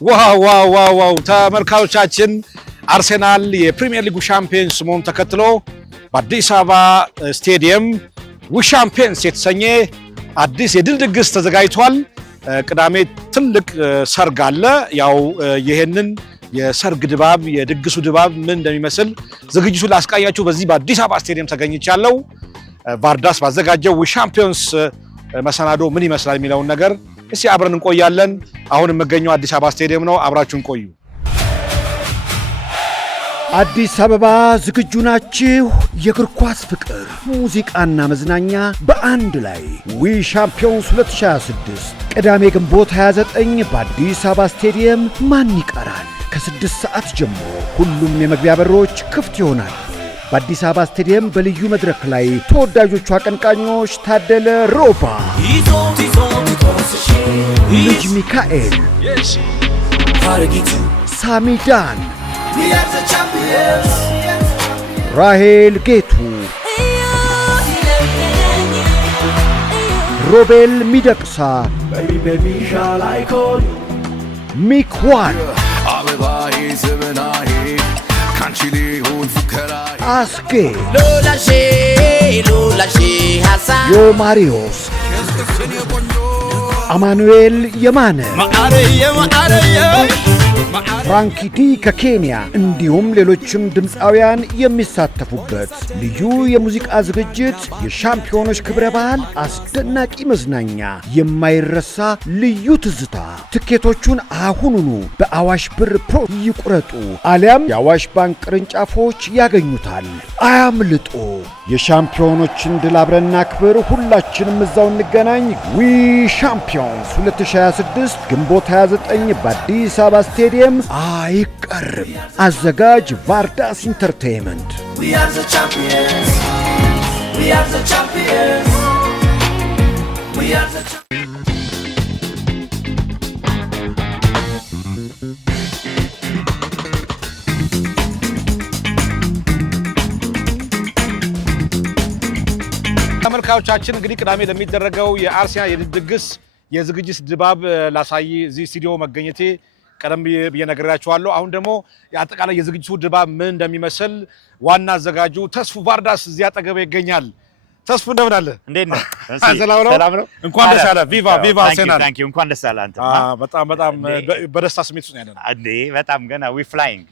ዋው ተመልካቾቻችን አርሰናል የፕሪሚየር ሊጉ ሻምፒዮንስ መሆኑን ተከትሎ በአዲስ አበባ ስቴዲየም ሻምፒዮንስ የተሰኘ አዲስ የድል ድግስ ተዘጋጅቷል። ቅዳሜ ትልቅ ሰርግ አለ። ያው ይሄንን የሰርግ ድባብ የድግሱ ድባብ ምን እንደሚመስል ዝግጅቱን ላስቃኛችሁ በዚህ በአዲስ አበባ ስቴዲየም ተገኝቻለሁ። ቫርዳስ ባዘጋጀው ሻምፒዮንስ መሰናዶ ምን ይመስላል የሚለውን ነገር እስቲ አብረን እንቆያለን። አሁን የምገኘው አዲስ አበባ ስቴዲየም ነው። አብራችሁን ቆዩ። አዲስ አበባ ዝግጁ ናችሁ? የእግር ኳስ ፍቅር፣ ሙዚቃና መዝናኛ በአንድ ላይ ሻምፒዮንስ 2026 ቅዳሜ ግንቦት 29 በአዲስ አበባ ስቴዲየም ማን ይቀራል? ከ6 ሰዓት ጀምሮ ሁሉም የመግቢያ በሮች ክፍት ይሆናል። በአዲስ አበባ ስቴዲየም በልዩ መድረክ ላይ ተወዳጆቹ አቀንቃኞች ታደለ ሮባ፣ ልጅ ሚካኤል፣ ሳሚዳን፣ ራሄል ጌቱ፣ ሮቤል ሚደቅሳ፣ ሚክዋን፣ አስጌ፣ ዮማሪዮስ፣ አማኑኤል የማነ፣ ፍራንኪዲ ከኬንያ እንዲሁም ሌሎችም ድምፃውያን የሚሳተፉበት ልዩ የሙዚቃ ዝግጅት፣ የሻምፒዮኖች ክብረ በዓል፣ አስደናቂ መዝናኛ፣ የማይረሳ ልዩ ትዝታ። ትኬቶቹን አሁኑኑ በአዋሽ ብር ፕሮ ይቁረጡ፣ አሊያም የአዋሽ ባንክ ቅርንጫፎች ያገኙታል። አያምልጦ። የሻምፒዮኖችን ድል አብረና ክብር። ሁላችንም እዛው እንገናኝ። ሻምፒዮንስ 2026 ግንቦት 29 በአዲስ አበባ ስቴዲየም አይቀርም። አዘጋጅ ቫርዳስ ኢንተርቴይንመንት። ተመልካቾቻችን እንግዲህ ቅዳሜ ለሚደረገው የአርሰናል የድል ድግስ የዝግጅት ድባብ ላሳይ እዚህ ስቱዲዮ መገኘቴ ቀደም ብዬ ነግሬያችኋለሁ። አሁን ደግሞ የአጠቃላይ የዝግጅቱ ድባብ ምን እንደሚመስል ዋና አዘጋጁ ተስፉ ቫርዳስ እዚህ አጠገቤ ይገኛል። ተስፉ እንደምን አለ? እንዴት ነህ? ሰላም ነው። እንኳን ደስ አለ። ቪቫ አርሰናል። ታንክ ዩ። እንኳን ደስ አለ። አንተ በጣም በደስታ ስሜት ውስጥ ነው ያለነው። እንዴ በጣም ገና ፍላይንግ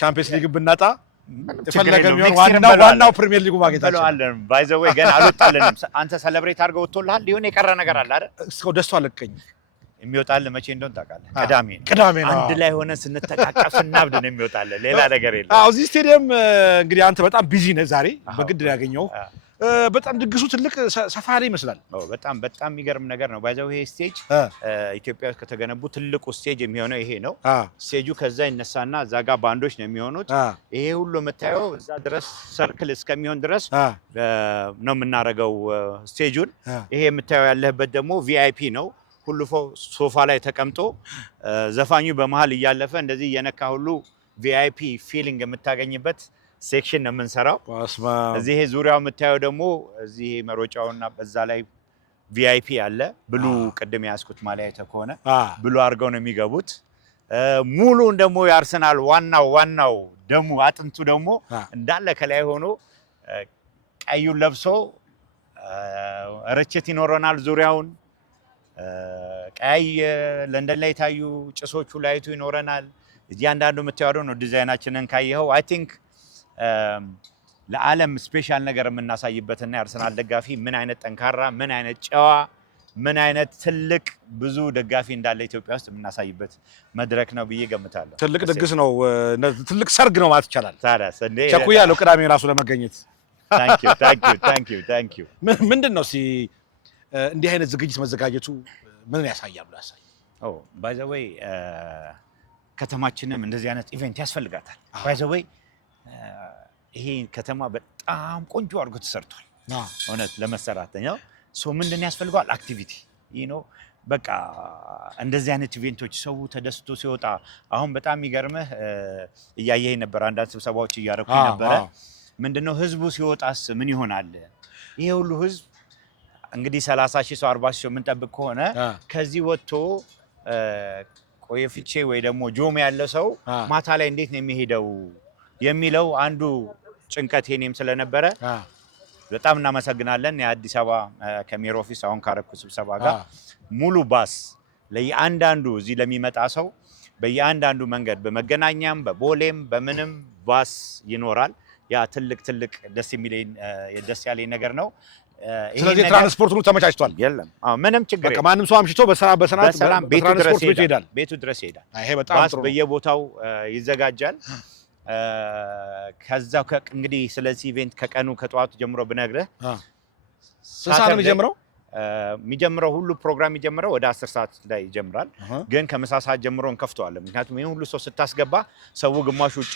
ሻምፒዮንስ ሊግ ብናጣ የፈለገ ቢሆን ዋናው ፕሪሚየር ሊጉ ማግኘታችን ባይ ዘ ዌይ ገና አልወጣልንም። አንተ ሰለብሬት አድርገው ወጥቶልሃል። ሊሆን የቀረ ነገር አለ አይደል? እስከው ደስታው አለቀኝ። የሚወጣል መቼ እንደሆነ ታውቃለህ? ቅዳሜ ነው። አንድ ላይ ሆነን ስንተቃቀፍ እናብድ ነው የሚወጣል። ሌላ ነገር የለም። እዚህ ስቴዲየም እንግዲህ አንተ በጣም ቢዚ ነህ ዛሬ። በግድ ያገኘው በጣም ድግሱ ትልቅ ሰፋሪ ይመስላል። በጣም የሚገርም ነገር ነው። ባይ ዘ ዌይ ስቴጅ ኢትዮጵያ ውስጥ ከተገነቡ ትልቁ ስቴጅ የሚሆነው ይሄ ነው። ስቴጁ ከዛ ይነሳና እዛ ጋር ባንዶች ነው የሚሆኑት። ይሄ ሁሉ የምታየው እዛ ድረስ ሰርክል እስከሚሆን ድረስ ነው የምናደርገው ስቴጁን። ይሄ የምታየው ያለህበት ደግሞ ቪአይፒ ነው። ሁሉ ሶፋ ላይ ተቀምጦ ዘፋኙ በመሃል እያለፈ እንደዚህ እየነካ ሁሉ ቪአይፒ ፊሊንግ የምታገኝበት ሴክሽን ነው የምንሰራው። እዚህ ዙሪያው የምታየው ደግሞ እዚህ መሮጫውና በዛ ላይ ቪአይፒ አለ። ብሉ ቅድም ያስኩት ማሊያ አይተህ ከሆነ ብሉ አድርገው ነው የሚገቡት። ሙሉን ደግሞ የአርሰናል ዋናው ደሙ አጥንቱ ደግሞ እንዳለ ከላይ ሆኖ ቀዩን ለብሶ ርችት ይኖረናል ዙሪያውን። ቀይ ለንደን ላይ ታዩ ጭሶቹ ላይቱ ይኖረናል። እያንዳንዱ የምታየው ነው ዲዛይናችንን ካየኸው አይ ቲንክ ለዓለም ስፔሻል ነገር የምናሳይበትና የአርሰናል ደጋፊ ምን አይነት ጠንካራ፣ ምን አይነት ጨዋ፣ ምን አይነት ትልቅ ብዙ ደጋፊ እንዳለ ኢትዮጵያ ውስጥ የምናሳይበት መድረክ ነው ብዬ ገምታለሁ። ትልቅ ድግስ ነው፣ ትልቅ ሰርግ ነው ማለት ይቻላል። ታዲያስ እንዴ ቸኩያለሁ ቅዳሜ ራሱ ለመገኘት። ታንክ ዩ። ምንድን ነው እንዲህ አይነት ዝግጅት መዘጋጀቱ ምን ያሳያል ብሎ ያሳይ? ባይ ዘ ዌይ ከተማችንም እንደዚህ አይነት ኢቨንት ያስፈልጋታል። ባይ ዘ ዌይ ይሄ ከተማ በጣም ቆንጆ አድርጎ ተሰርቷል። እውነት ለመሰራት ነው። ምንድን ያስፈልገዋል? አክቲቪቲ በቃ እንደዚህ አይነት ኢቨንቶች ሰው ተደስቶ ሲወጣ። አሁን በጣም የሚገርምህ እያየኸኝ ነበር፣ አንዳንድ ስብሰባዎች እያደረኩኝ ነበረ። ምንድነው ህዝቡ ሲወጣስ ምን ይሆናል? ይሄ ሁሉ ህዝብ እንግዲህ 30 ሺህ ሰው 40 ሺህ ሰው የምንጠብቅ ከሆነ ከዚህ ወጥቶ ቆየፍቼ ወይ ደግሞ ጆም ያለ ሰው ማታ ላይ እንዴት ነው የሚሄደው የሚለው አንዱ ጭንቀት የኔም ስለነበረ በጣም እናመሰግናለን። የአዲስ አበባ ከሜር ኦፊስ አሁን ካረኩ ስብሰባ ጋር ሙሉ ባስ ለእያንዳንዱ እዚህ ለሚመጣ ሰው በእያንዳንዱ መንገድ በመገናኛም በቦሌም በምንም ባስ ይኖራል። ያ ትልቅ ደስ ያለኝ ነገር ነው። ስለዚህ ትራንስፖርት ሁሉ ተመቻችቷል። የለም ምንም ችግር የለም። ከማንም ሰው አምሽቶ በሰላም ቤቱ ድረስ ይሄዳል። ይሄ በጣም ጥሩ ነው። በየቦታው ይዘጋጃል። ከዛው እንግዲህ ስለዚህ ኢቨንት ከቀኑ ከጠዋቱ ጀምሮ ብነግርህ ስንት ሰዓት ነው የሚጀምረው? ሁሉ ፕሮግራም የሚጀምረው ወደ 10 ሰዓት ላይ ይጀምራል። ግን ከምሳ ሰዓት ጀምሮ እንከፍተዋለን። ምክንያቱም ይሄን ሁሉ ሰው ስታስገባ ሰው ግማሽ ውጭ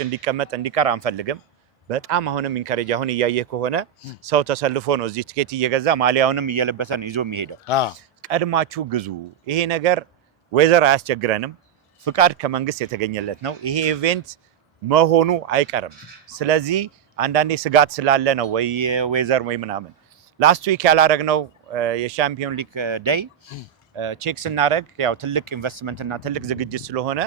እንዲቀር አንፈልግም። በጣም አሁንም ኢንከሬጅ አሁን እያየህ ከሆነ ሰው ተሰልፎ ነው እዚህ ቲኬት እየገዛ ማሊያውንም እየለበሰ ነው ይዞ የሚሄደው። ቀድማችሁ ግዙ። ይሄ ነገር ዌዘር አያስቸግረንም። ፍቃድ ከመንግስት የተገኘለት ነው። ይሄ ኢቨንት መሆኑ አይቀርም። ስለዚህ አንዳንዴ ስጋት ስላለ ነው ወይ ዌዘር ወይ ምናምን ላስት ዊክ ያላረግነው የሻምፒዮን ሊግ ዴይ ቼክ ስናደርግ ያው ትልቅ ኢንቨስትመንት እና ትልቅ ዝግጅት ስለሆነ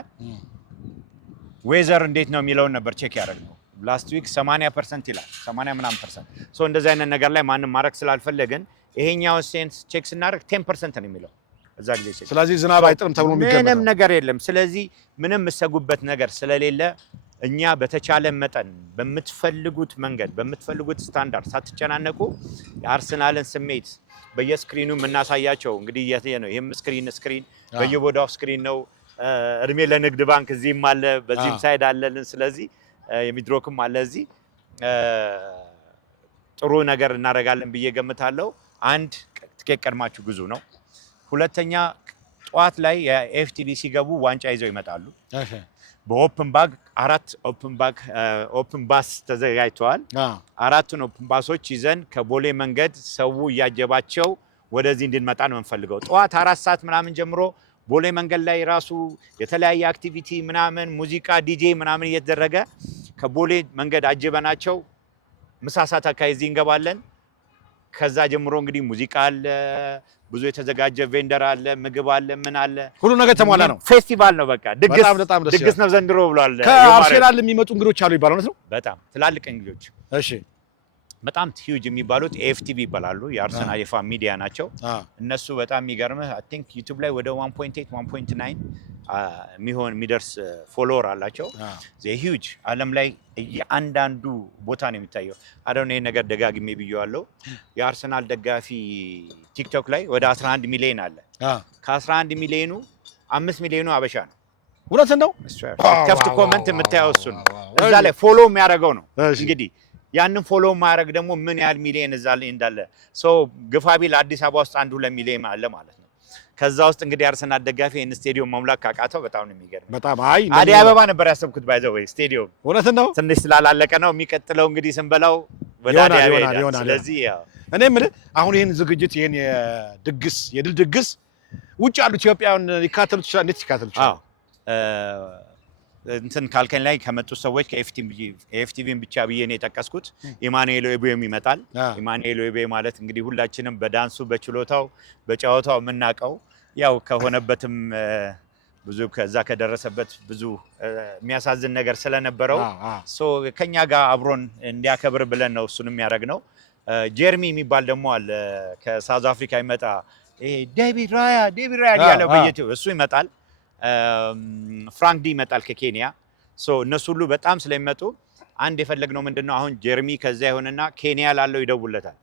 ዌዘር እንዴት ነው የሚለውን ነበር ቼክ ያደረግነው። ላስት ዊክ 80% ይላል 80 ምናምን ፐርሰንት። ሶ እንደዚህ አይነት ነገር ላይ ማንም ማድረግ ስላልፈለግን ይሄኛው ሴንስ ቼክ ስናደርግ 10% ነው የሚለው እዛ ጊዜ ቼክ። ስለዚህ ዝናብ አይጥልም ተብሎ የሚገመት ምንም ነገር የለም። ስለዚህ ምንም የምትሰጉበት ነገር ስለሌለ እኛ በተቻለ መጠን በምትፈልጉት መንገድ በምትፈልጉት ስታንዳርድ ሳትጨናነቁ የአርሰናልን ስሜት በየስክሪኑ የምናሳያቸው እንግዲህ ነው። ይሄም ስክሪን በየቦታው ስክሪን ነው። እድሜ ለንግድ ባንክ እዚህም አለ፣ በዚህም ሳይድ አለልን። ስለዚህ የሚድሮክም አለ እዚህ። ጥሩ ነገር እናደርጋለን ብዬ ገምታለሁ። አንድ ትኬት ቀድማችሁ ግዙ ነው። ሁለተኛ ጠዋት ላይ የኤፍቲቪ ሲገቡ ዋንጫ ይዘው ይመጣሉ። በኦፕን ባግ 4 ኦፕን ባስ ተዘጋጅተዋል። 4ቱን ኦፕን ባሶች ይዘን ከቦሌ መንገድ ሰው እያጀባቸው ወደዚህ እንድንመጣ ነው የምንፈልገው። ጠዋት 4 ሰዓት ምናምን ጀምሮ ቦሌ መንገድ ላይ ራሱ የተለያየ አክቲቪቲ ምናምን ሙዚቃ ዲጄ ምናምን እየተደረገ ከቦሌ መንገድ አጀበናቸው ምሳ ሰዓት አካባቢ እዚህ እንገባለን። ከዛ ጀምሮ እንግዲህ ሙዚቃ አለ፣ ብዙ የተዘጋጀ ቬንደር አለ፣ ምግብ አለ፣ ምን አለ፣ ሁሉ ነገር ተሟላ ነው። ፌስቲቫል ነው በቃ ድግስ ነው ዘንድሮ ብሏል። ከአርሴናል የሚመጡ እንግዶች አሉ ይባላል ነው። በጣም ትላልቅ እንግዶች እሺ፣ በጣም ሂውጅ የሚባሉት ኤፍቲቪ ይባላሉ። የአርሰናል የፋን ሚዲያ ናቸው እነሱ። በጣም የሚገርምህ አይ ቲንክ ዩቲዩብ ላይ ወደ 1.8 1.9 የሚደርስ ፎሎወር አላቸው። ሂውጅ ዓለም ላይ እያንዳንዱ ቦታ ነው የሚታየው። አሁን ይሄን ነገር ደጋግሜ ብየዋለሁ። የአርሰናል ደጋፊ ቲክቶክ ላይ ወደ 11 ሚሊዮን አለ። ከ11 ሚሊዮኑ 5 ሚሊዮኑ አበሻ ነው። እውነት ነው። ከፍት ኮመንት የምታየው እሱ ነው። እዛ ላይ ፎሎ የሚያደርገው ነው። እንግዲህ ያንን ፎሎ ማድረግ ደግሞ ምን ያህል ሚሊዮን እዛ ላይ እንዳለ ሰው ግፋቢል አዲስ አበባ ውስጥ 1-2 ሚሊዮን አለ ማለት ነው። ከዛ ውስጥ እንግዲህ አርሰናል ደጋፊ ይሄን ስቴዲየም መሙላት ካቃተው በጣም ነው የሚገርም። በጣም አዲስ አበባ ነበር ያሰብኩት ባይዘው ወይ ስቴዲየም እውነት ነው። ትንሽ ስላላለቀ ነው የሚቀጥለው እንግዲህ ስንበላው ወደ አዲስ አበባ ይሆናል። ስለዚህ ያው እኔ የምልህ አሁን ይሄን ዝግጅት ይሄን የድል ድግስ ውጭ ያሉ ኢትዮጵያውያን ሊካተሉ ይችላል። እንዴት ሊካተሉ ይችላል? እንትን ካልከኝ ላይ ከመጡ ሰዎች ከኤፍቲቪን ብቻ ብዬ ነው የጠቀስኩት። ኢማኑኤል ዌቤም ይመጣል። ኢማኑኤል ዌቤ ማለት እንግዲህ ሁላችንም በዳንሱ በችሎታው በጨዋታው የምናውቀው ያው ከሆነበትም ብዙ ከዛ ከደረሰበት ብዙ የሚያሳዝን ነገር ስለነበረው ከኛ ጋር አብሮን እንዲያከብር ብለን ነው እሱንም ያደረግነው። ጀርሚ የሚባል ደግሞ አለ ከሳውዝ አፍሪካ ይመጣ። ይሄ ዴቪድ ራያ ያለው በየቲው እሱ ይመጣል። ፍራንክ ዲ ይመጣል ከኬንያ። እነሱ ሁሉ በጣም ስለሚመጡ አንድ የፈለግነው ምንድነው አሁን ጀርሚ ከዛ ይሆንና ኬንያ ላለው ይደውለታል።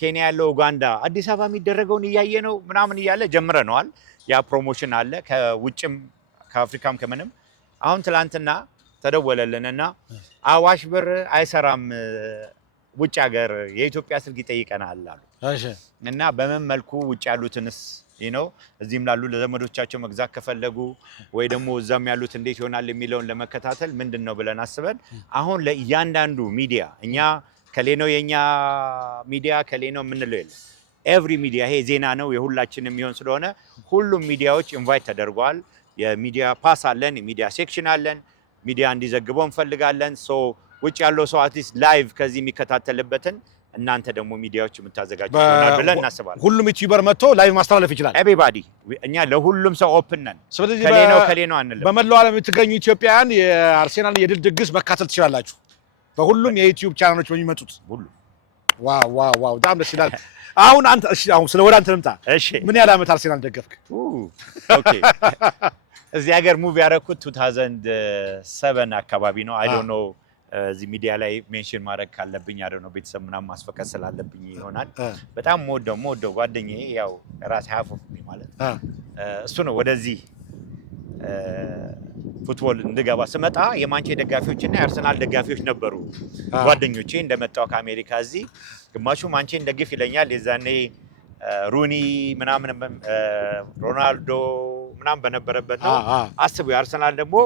ኬንያ ያለው ኡጋንዳ አዲስ አበባ የሚደረገውን እያየ ነው ምናምን እያለ ጀምረነዋል። ያ ፕሮሞሽን አለ ከውጭም ከአፍሪካም ከምንም። አሁን ትላንትና ተደወለልንና አዋሽ ብር አይሰራም ውጭ ሀገር የኢትዮጵያ ስልክ ይጠይቀናል አሉ። እና በምን መልኩ ውጭ ያሉትንስ ነው እዚህም ላሉ ለዘመዶቻቸው መግዛት ከፈለጉ ወይ ደግሞ እዛም ያሉት እንዴት ይሆናል የሚለውን ለመከታተል ምንድነው ብለን አስበን አሁን ለእያንዳንዱ ሚዲያ እኛ ከሌኖ የኛ ሚዲያ ከሌኖ የምንለው የለም። ኤቭሪ ሚዲያ ይሄ ዜና ነው የሁላችንም የሚሆን ስለሆነ ሁሉም ሚዲያዎች ኢንቫይት ተደርገዋል። የሚዲያ ፓስ አለን፣ የሚዲያ ሴክሽን አለን። ሚዲያ እንዲዘግበው እንፈልጋለን። ውጭ ያለው ሰው አትሊስት ላይቭ ከዚህ የሚከታተልበትን እናንተ ደግሞ ሚዲያዎች የምታዘጋጁት ይሆናል ብለን እናስባለን። ሁሉም ዩቲዩበር መጥቶ ላይቭ ማስተላለፍ ይችላል። ኤቭሪባዲ እኛ ለሁሉም ሰው ኦፕን ነን። ስለዚህ ከሌ ነው አንልም። በመላው ዓለም የምትገኙ ኢትዮጵያውያን የአርሴናል የድል ድግስ መካተል ትችላላችሁ። በሁሉም የዩቲዩብ ቻናሎች በሚመጡት ሁሉ። ዋው በጣም ደስ ይላል። አሁን ስለ ወደ አንተ ልምጣ። እሺ ምን ያህል ዓመት አርሴናል ደገፍክ? ኦኬ እዚህ ሀገር ሙቭ ያደረኩት 2007 አካባቢ ነው። አይ ዶንት ኖ እዚህ ሚዲያ ላይ ሜንሽን ማድረግ ካለብኝ አይ ዶንት ኖ ቤተሰብ ምናምን ማስፈቀድ ስላለብኝ ይሆናል። በጣም ሞደው ጓደኛዬ ያው ራስ half of me ማለት እሱ ነው ወደዚህ ፉትቦል እንድገባ ስመጣ የማንቼ ደጋፊዎችና የአርሰናል ደጋፊዎች ነበሩ ጓደኞቼ። እንደመጣው ከአሜሪካ እዚህ ግማሹ ማንቼን ደግፍ ይለኛል። የዛኔ ሩኒ ምናምን ሮናልዶ ምናምን በነበረበት ነው። አስቡ የአርሰናል ደግሞ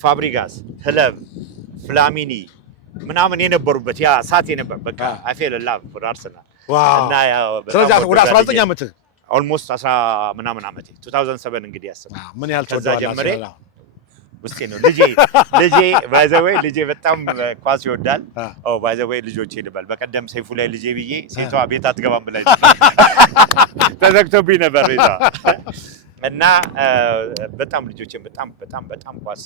ፋብሪጋስ፣ ህለብ፣ ፍላሚኒ ምናምን የነበሩበት ያ ሳት የነበር በቃ አይ ፌል ላቭ ፎር አርሰናል እና ያው ስለዚህ ወደ 19 ዓመት ኦልሞስት 10 ምናምን ዓመቴ 2007 እንግዲህ ያስብ ምን ያህል ከዛ ጀምሬ ውስጤ ነው። ባይ ዘ ዌይ ልጄ በጣም ኳስ ይወዳል። ባይ ዘ ዌይ ልጆቼ ልበል በቀደም ሰይፉ ላይ ልጄ ብዬ ሴቷ ቤት አትገባም ብላኝ ተዘግቶብኝ ነበር እና በጣም ልጆቼን በጣም ኳስ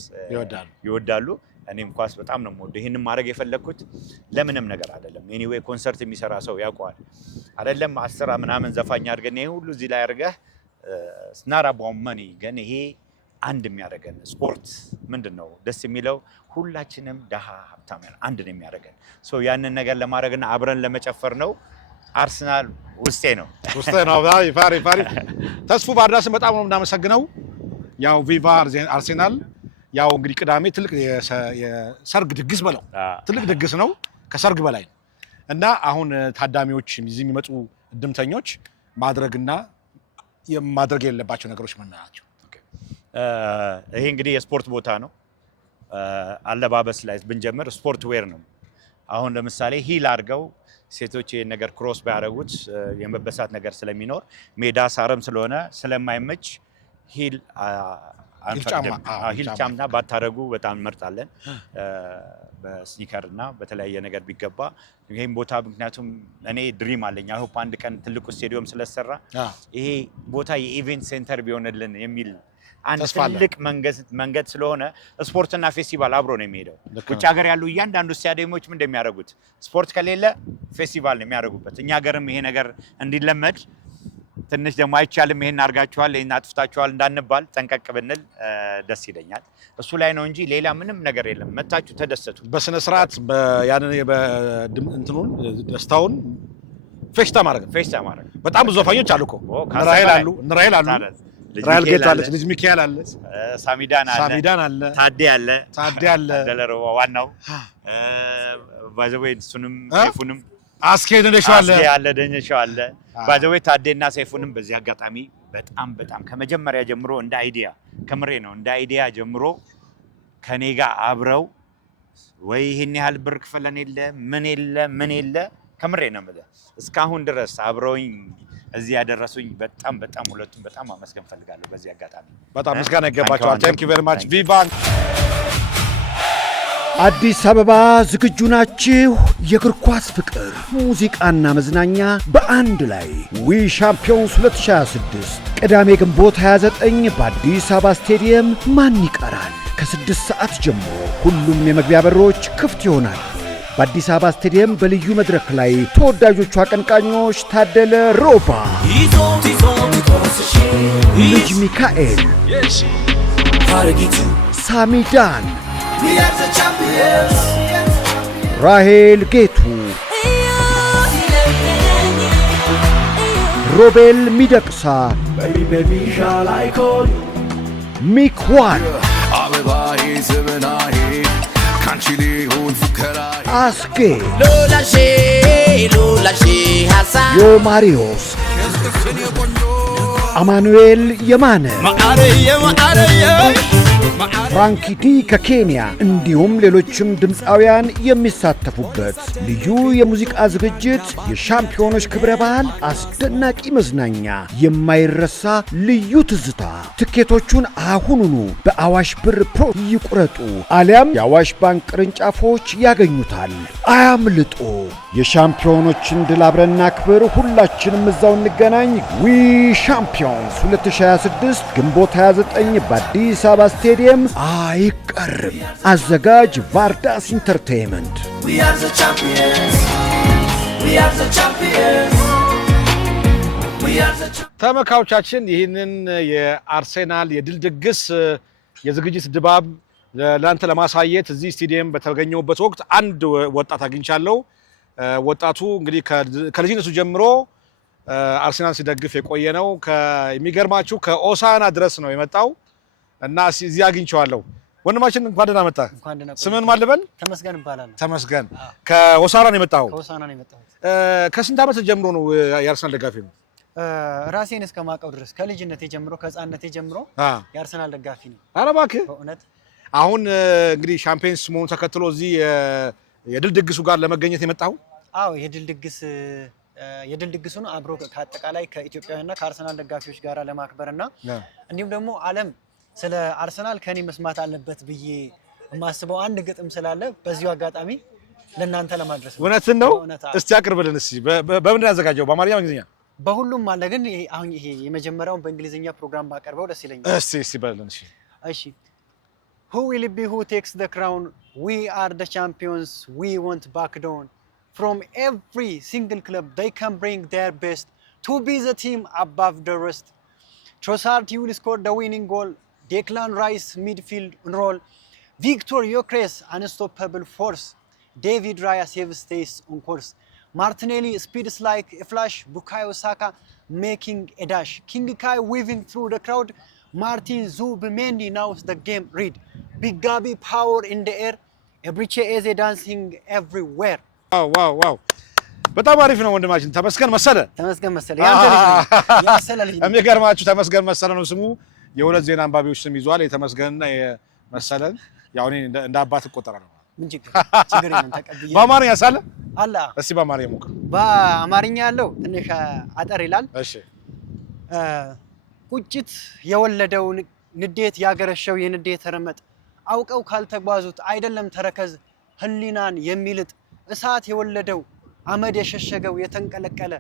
ይወዳሉ። እኔም ኳስ በጣም ነው የምወደው። ይሄንን ማድረግ የፈለኩት ለምንም ነገር አይደለም። ኤኒዌይ ኮንሰርት የሚሰራ ሰው ያውቀዋል አይደለም 10 ምናምን ዘፋኝ አድርገን ይሄ ሁሉ እዚህ ላይ አድርገህ ስናራ ቦመኒ ግን ይሄ አንድ የሚያደርገን ስፖርት ምንድነው ደስ የሚለው ሁላችንም ደሃ ሀብታም አንድ ነው የሚያደርገን። ያንን ነገር ለማድረግና አብረን ለመጨፈር ነው። አርሰናል ውስጤ ነው። ፋሪ ተስፉ ባርዳስን በጣም ነው የምናመሰግነው። ያው ቪቫ አርሴናል ያው እንግዲህ ቅዳሜ ትልቅ የሰርግ ድግስ በለው ትልቅ ድግስ ነው ከሰርግ በላይ ነው እና አሁን ታዳሚዎች እዚህ የሚመጡ እድምተኞች ማድረግና የማድረግ የሌለባቸው ነገሮች ምን ናቸው? ይሄ እንግዲህ የስፖርት ቦታ ነው። አለባበስ ላይ ብንጀምር ስፖርት ዌር ነው። አሁን ለምሳሌ ሂል አድርገው ሴቶች ይሄን ነገር ክሮስ ባያደርጉት የመበሳት ነገር ስለሚኖር ሜዳ ሳርም ስለሆነ ስለማይመች ሂል ጫማ ባታረጉ በጣም እንመርጣለን። በስኒከር እና በተለያየ ነገር ቢገባ ይሄን ቦታ ምክንያቱም እኔ ድሪም አለኝ አይሆፕ አንድ ቀን ትልቁ ስቴዲየም ስለሰራ ይሄ ቦታ የኢቨንት ሴንተር ቢሆንልን የሚል አንድ ትልቅ መንገድ ስለሆነ ስፖርትና ፌስቲቫል አብሮ ነው የሚሄደው። ውጭ ሀገር ያሉ እያንዳንዱ ስታዲየሞች ምን እንደሚያደርጉት ስፖርት ከሌለ ፌስቲቫል ነው የሚያደርጉበት። እኛ ሀገርም ይሄ ነገር እንዲለመድ ትንሽ ደግሞ አይቻልም ይሄን አድርጋችኋል ይሄን አጥፍታችኋል እንዳንባል ጠንቀቅ ብንል ደስ ይለኛል። እሱ ላይ ነው እንጂ ሌላ ምንም ነገር የለም። መታችሁ ተደሰቱ። በስነ ስርዓት ያንን እንትኑን ደስታውን ፌስታ ማድረግ በጣም ብዙ ዘፋኞች አሉ እኮ ራሄል አሉ ራሄል ጌታ አለች፣ ልጅ ሚካኤል አለች፣ ሳሚዳን አለ፣ ታዴ አለ ደለሮ ዋናው ባይዘዌይ እሱንም ሰይፉንም አስኬድ ደነሻው አለ ባይዘዌይ ታዴና ሰይፉንም በዚህ አጋጣሚ በጣም ከመጀመሪያ ጀምሮ እንደ አይዲያ ከምሬ ነው እንደ አይዲያ ጀምሮ ከኔ ጋር አብረው ወይ ይሄን ያህል ብር ክፈለን ምን የለ ከምሬ ነው ማለት እስካሁን ድረስ አብረውኝ እዚህ ያደረሱኝ በጣም ሁለቱም በጣም አመስገን ፈልጋለሁ። በዚህ አጋጣሚ በጣም ምስጋና ይገባቸዋል። ታንክ ዩ ቬሪ ማች ቪቫ። አዲስ አበባ ዝግጁ ናችሁ? የእግር ኳስ ፍቅር፣ ሙዚቃና መዝናኛ በአንድ ላይ ዊ ሻምፒዮንስ 2026 ቅዳሜ ግንቦት 29 በአዲስ አበባ ስቴዲየም ማን ይቀራል? ከ6 ሰዓት ጀምሮ ሁሉም የመግቢያ በሮች ክፍት ይሆናል። በአዲስ አበባ ስቴዲየም በልዩ መድረክ ላይ ተወዳጆቹ አቀንቃኞች ታደለ ሮባ፣ ልጅ ሚካኤል፣ ሳሚዳን፣ ራሄል ጌቱ፣ ሮቤል ሚደቅሳ፣ ሚክዋን፣ አስጌ፣ ዮማሪዮስ፣ አማኑኤል የማነ ፍራንኪ ዲ ከኬንያ እንዲሁም ሌሎችም ድምፃውያን የሚሳተፉበት ልዩ የሙዚቃ ዝግጅት፣ የሻምፒዮኖች ክብረ በዓል፣ አስደናቂ መዝናኛ፣ የማይረሳ ልዩ ትዝታ። ትኬቶቹን አሁኑኑ በአዋሽ ብር ፕሮ ይቁረጡ፣ አሊያም የአዋሽ ባንክ ቅርንጫፎች ያገኙታል። አያምልጦ። የሻምፒዮኖችን ድል አብረና ክብር። ሁላችንም እዛው እንገናኝ። ዊ ሻምፒዮንስ 2026 ግንቦት 29 በአዲስ አበባ ስቴዲየም አይቀርም። አዘጋጅ ቫርዳስ ኢንተርቴይንመንት። ተመልካቾቻችን ይህንን የአርሴናል የድል ድግስ የዝግጅት ድባብ ለአንተ ለማሳየት እዚህ ስቴዲየም በተገኘሁበት ወቅት አንድ ወጣት አግኝቻለሁ። ወጣቱ እንግዲህ ከልጅነቱ ጀምሮ አርሴናል ሲደግፍ የቆየ ነው። የሚገርማችሁ ከኦሳና ድረስ ነው የመጣው እና እዚህ አግኝቼዋለሁ። ወንድማችን እንኳን ደህና መጣህ። ስምን ማን ልበል? ተመስገን እባላለሁ። ተመስገን። ከኦሳና ነው የመጣው? ከኦሳና ነው የመጣሁት። ከስንት ዓመት ጀምሮ ነው የአርሰናል ደጋፊ ነው? ራሴን እስከማውቀው ድረስ ከልጅነቴ ጀምሮ ከህፃንነቴ ጀምሮ የአርሰናል ደጋፊ ነው። ኧረ እባክህ በእውነት። አሁን እንግዲህ ሻምፒየንስ መሆኑን ተከትሎ እዚህ የድል ድግሱ ጋር ለመገኘት የመጣው? አዎ የድል ድግሱን አብሮ ከአጠቃላይ ከኢትዮጵያውያንና ከአርሰናል ደጋፊዎች ጋር ለማክበርና እንዲሁም ደግሞ ዓለም ስለ አርሰናል ከኔ መስማት አለበት ብዬ የማስበው አንድ ግጥም ስላለ በዚሁ አጋጣሚ ለእናንተ ለማድረስ ነው። እውነትን ነው? እስቲ አቅርብልን። እስቲ በምን ያዘጋጀው? በአማርኛ በእንግሊዝኛ? በሁሉም አለ፣ ግን አሁን ይሄ የመጀመሪያውን በእንግሊዝኛ ፕሮግራም ባቀርበው ደስ ይለኛል። እስቲ በለን። እሺ Who will it be who takes the crown? We are the champions, we won't back down. From every single club they can bring their best to be the team above the rest. Trossard will score the winning goal, Declan Rice midfield role, Victor Gyökeres unstoppable force, David Raya save stays on course, Martinelli speeds like a flash, Bukayo Saka making a dash, King Kai weaving through the crowd, Martin Zubimendi knows the game read, Big Gabi power in the air, Ebriche Eze dancing everywhere. ዋው በጣም አሪፍ ነው ወንድማችን ተመስገን መሰለ። ተመስገን መሰለ ያሰለ ልጅ ነው። የሚገርማችሁ ተመስገን መሰለ ነው ስሙ። የሁለት ዜና አንባቢዎች ስም ይዟል። የተመስገንና የመሰለን ያው እኔ እንደ አባት እቆጠራለሁ። ምን ችግር የለም ተቀብዬ። በአማርኛ ሳለ አላ እስቲ በአማርኛ ሞክር። በአማርኛ ያለው ትንሽ አጠር ይላል። እሺ ቁጭት የወለደው ንዴት ያገረሸው የንዴት ረመጥ አውቀው ካልተጓዙት አይደለም ተረከዝ ህሊናን የሚልጥ እሳት የወለደው አመድ የሸሸገው የተንቀለቀለ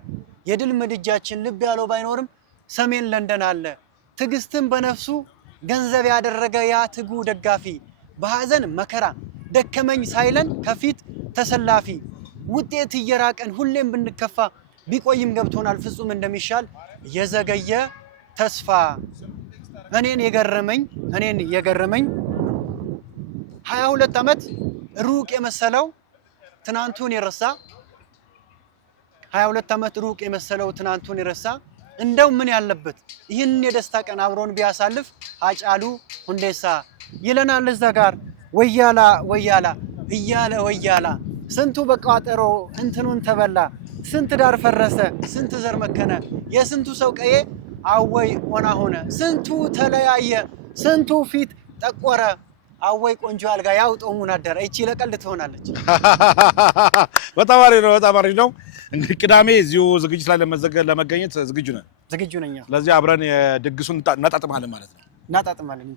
የድል ምድጃችን ልብ ያለው ባይኖርም ሰሜን ለንደን አለ ትግስትን በነፍሱ ገንዘብ ያደረገ ያ ትጉ ደጋፊ በሐዘን መከራ ደከመኝ ሳይለን ከፊት ተሰላፊ ውጤት እየራቀን ሁሌም ብንከፋ ቢቆይም ገብቶናል ፍጹም እንደሚሻል የዘገየ ተስፋ እኔን የገረመኝ 22 ዓመት ሩቅ የመሰለው ትናንቱን የረሳ 22 ዓመት ሩቅ የመሰለው ትናንቱን የረሳ እንደው ምን ያለበት ይህን የደስታ ቀን አብሮን ቢያሳልፍ ሃጫሉ ሁንዴሳ ይለናል እዛ ጋር ወያላ እያለ ስንቱ በቋጠሮ እንትኑን ተበላ ስንት ዳር ፈረሰ ስንት ዘር መከነ የስንቱ ሰው ቀዬ አወይ ሆና ሆነ ስንቱ ተለያየ ስንቱ ፊት ጠቆረ አወይ ቆንጆ አልጋ ያውጦሙን አደረ። እቺ ለቀልድ ትሆናለች። በጣም አሪፍ ነው። እንግዲህ ቅዳሜ እዚሁ ዝግጅት ላይ ለመገኘት ዝግጁ ነኝ። ዝግጁ ነኝ። ስለዚህ አብረን የድግሱን እናጣጥማለን ማለት ነው። እናጣጥማለን።